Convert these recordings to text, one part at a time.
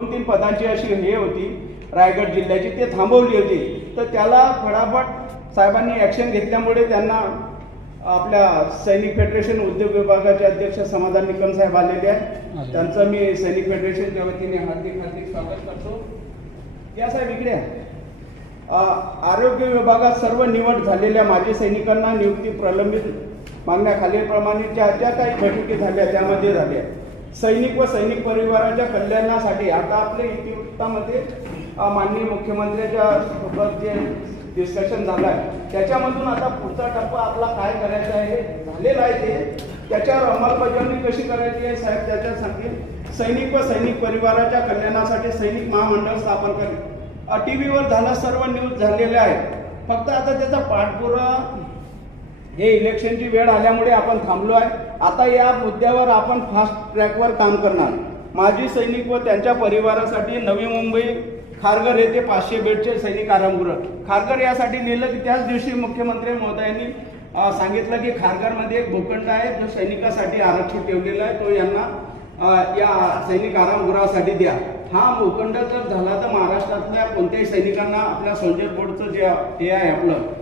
2-3 पदांची अशी हे होती रायगड जिल्ह्याची, ते थांबवली होती. तर त्याला फटाफट साहेबांनी ॲक्शन घेतल्यामुळे त्यांना आपल्या सैनिक फेडरेशन उद्योग विभागाचे अध्यक्ष समाधान निकम साहेब आलेले आहेत. त्यांचं मी सैनिक फेडरेशनच्या वतीने हार्दिक स्वागत करतो. या साहेब इकडे आरोग्य विभागात सर्व निवड झालेल्या माजी सैनिकांना नियुक्ती प्रलंबित मागण्या खालीलप्रमाणे ज्या काही बैठकी झाल्या त्यामध्ये झाल्या. सैनिक व सैनिक परिवाराच्या कल्याणासाठी आता आपल्या इतिवृत्तामध्ये माननीय मुख्यमंत्र्यांच्या सोबत जे डिस्कशन झालं आहे त्याच्यामधून आता पुढचा टप्पा आपला काय करायचा आहे झालेला आहे ते त्याच्यावर अंमलबजावणी कशी करायची आहे साहेब त्याच्यात सांगतील. सैनिक व सैनिक परिवाराच्या कल्याणासाठी सैनिक महामंडळ स्थापन करणे. टी व्हीवर झाला सर्व न्यूज झालेले आहे. फक्त आता त्याचा पाठपुरावा हे इलेक्शनची वेळ आल्यामुळे आपण थांबलो आहे. आता या मुद्द्यावर आपण फास्ट ट्रॅकवर काम करणार. माजी सैनिक व त्यांच्या परिवारासाठी नवी मुंबई खारघर येथे 500 बेडचे सैनिक आरामगृह. खारघर यासाठी लिहिलं की त्याच दिवशी मुख्यमंत्री महोदयांनी सांगितलं की खारघरमध्ये एक भूखंड आहे जो सैनिकासाठी आरक्षित ठेवलेला आहे, तो यांना या सैनिक आरामगृहासाठी द्या. हा भूखंड जर झाला तर महाराष्ट्रातल्या कोणत्याही सैनिकांना आपल्या सोल्जर बोर्डचं जे हे आहे आपलं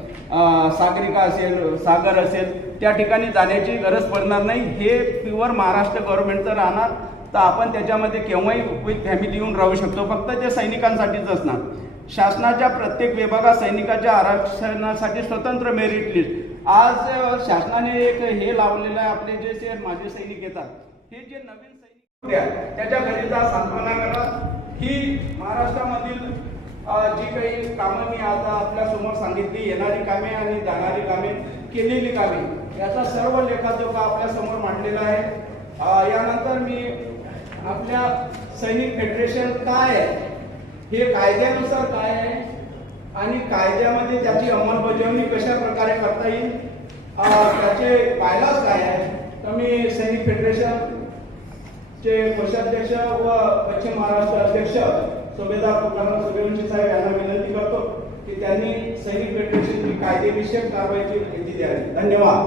सागरिका असेल सागर असेल त्या ठिकाणी जाण्याची गरज पडणार नाही. हे प्युअर महाराष्ट्र गव्हर्नमेंटचं राहणार. तर आपण त्याच्यामध्ये केव्हाही विथ फॅमिली येऊन राहू शकतो. फक्त ते सैनिकांसाठीच असणार. शासनाच्या प्रत्येक विभागात सैनिकाच्या आरक्षणासाठी स्वतंत्र मेरिट लिस्ट. आज शासनाने एक हे लावलेलं आहे. आपले जे माजी सैनिक येतात हे जे नवीन सैनिक त्याच्या घरीचा सांत्वना करा. ही महाराष्ट्रामधील जी काही कामं मी आता आपल्या समोर सांगितली, येणारी कामे आणि जाणारी कामे, केलेली कामे, याचा सर्व लेखाजोखा आपल्या समोर मांडलेला आहे. यानंतर मी आपल्या सैनिक फेडरेशन काय आहे हे कायद्यानुसार काय आहे आणि कायद्यामध्ये त्याची अंमलबजावणी कशा प्रकारे करता येईल त्याचे बायलॉज काय आहे. तर मी सैनिक फेडरेशनचे कोषाध्यक्ष व पश्चिम महाराष्ट्र अध्यक्ष सुभेदार तुकाराम सूर्यवंशी साहेब यांना विनंती करतो की त्यांनी सैनिक फेडरेशनची कायदेविषयक कारवाईची माहिती द्यावी. धन्यवाद.